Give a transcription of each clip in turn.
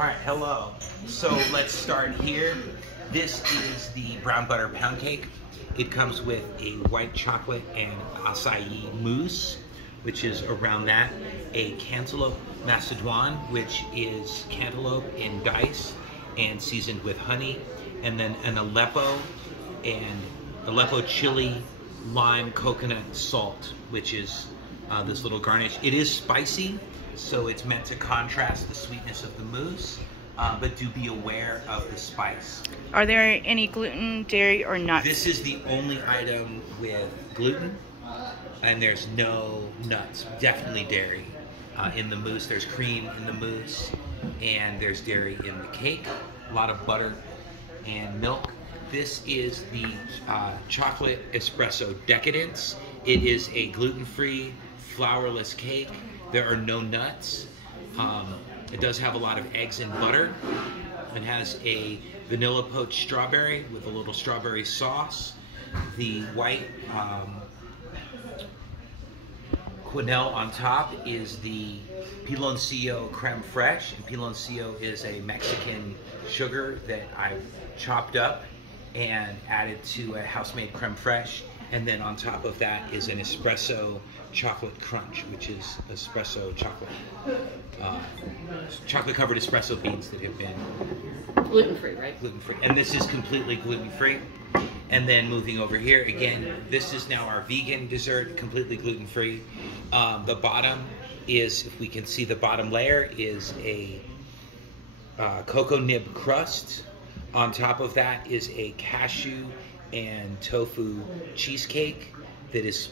All right, hello. So let's start here. This is the brown butter pound cake. It comes with a white chocolate and acai mousse, which is around that. A cantaloupe macédoine, which is cantaloupe in dice and seasoned with honey. And then an Aleppo chili lime coconut salt, which is this little garnish. It is spicy, so it's meant to contrast the sweetness of the mousse, but do be aware of the spice. Are there any gluten, dairy, or nuts? This is the only item with gluten, and there's no nuts. Definitely dairy in the mousse. There's cream in the mousse, and there's dairy in the cake. A lot of butter and milk. This is the chocolate espresso decadence. It is a gluten-free, flourless cake. There are no nuts. It does have a lot of eggs and butter. It has a vanilla poached strawberry with a little strawberry sauce. The white quenelle on top is the piloncillo creme fraiche. And piloncillo is a Mexican sugar that I've chopped up and added to a house-made creme fraiche. And then on top of that is an espresso chocolate crunch, which is espresso chocolate, chocolate-covered espresso beans that have been gluten-free, right? Gluten-free. And this is completely gluten-free. And then moving over here, again, this is now our vegan dessert, completely gluten-free. The bottom is, if we can see the bottom layer, is a cocoa nib crust. On top of that is a cashew and tofu cheesecake that is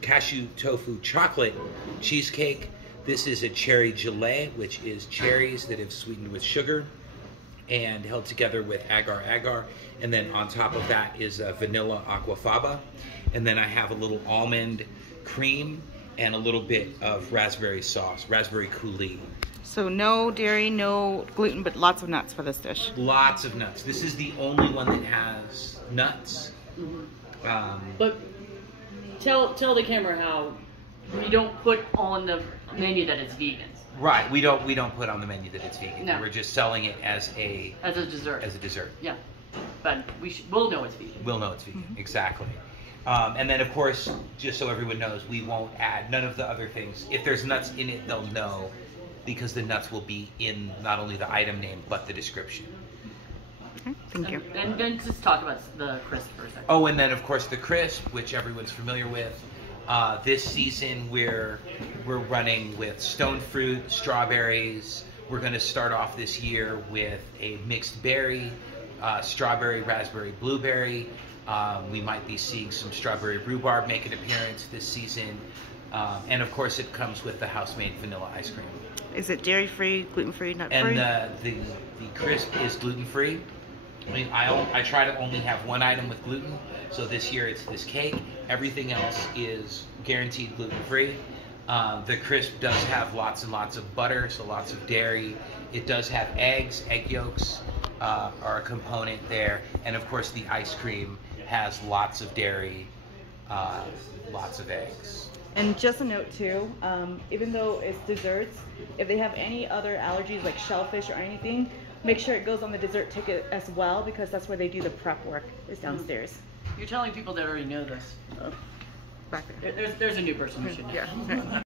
cashew tofu chocolate cheesecake. This is a cherry gelée, which is cherries that have sweetened with sugar and held together with agar-agar. And then on top of that is a vanilla aquafaba. And then I have a little almond cream and a little bit of raspberry sauce, raspberry coulis. So no dairy, no gluten, but lots of nuts for this dish. Lots of nuts. This is the only one that has nuts. Mm-hmm. But tell the camera how you don't put on the menu that it's vegan. Right. We don't put on the menu that it's vegan. No. We're just selling it as a dessert. As a dessert. Yeah. But we'll know it's vegan. We'll know it's vegan. Mm-hmm. Exactly. And then of course, just so everyone knows, we won't add none of the other things. If there's nuts in it, they'll know, because the nuts will be in not only the item name, but the description. Okay, thank you. And then just talk about the crisp for a second. Oh, and then of course the crisp, which everyone's familiar with. This season we're running with stone fruit, strawberries. We're gonna start off this year with a mixed berry, strawberry, raspberry, blueberry. We might be seeing some strawberry rhubarb make an appearance this season. And of course it comes with the house-made vanilla ice cream. Is it dairy-free, gluten-free, nut-free? And the crisp is gluten-free. I mean, I try to only have one item with gluten. So this year it's this cake. Everything else is guaranteed gluten-free. The crisp does have lots and lots of butter, so lots of dairy. It does have eggs, egg yolks are a component there. And of course the ice cream has lots of dairy, lots of eggs. And just a note too, even though it's desserts, if they have any other allergies like shellfish or anything, make sure it goes on the dessert ticket as well, because that's where they do the prep work, is downstairs. You're telling people that already know this. Back there. There's a new person who should know. Yeah.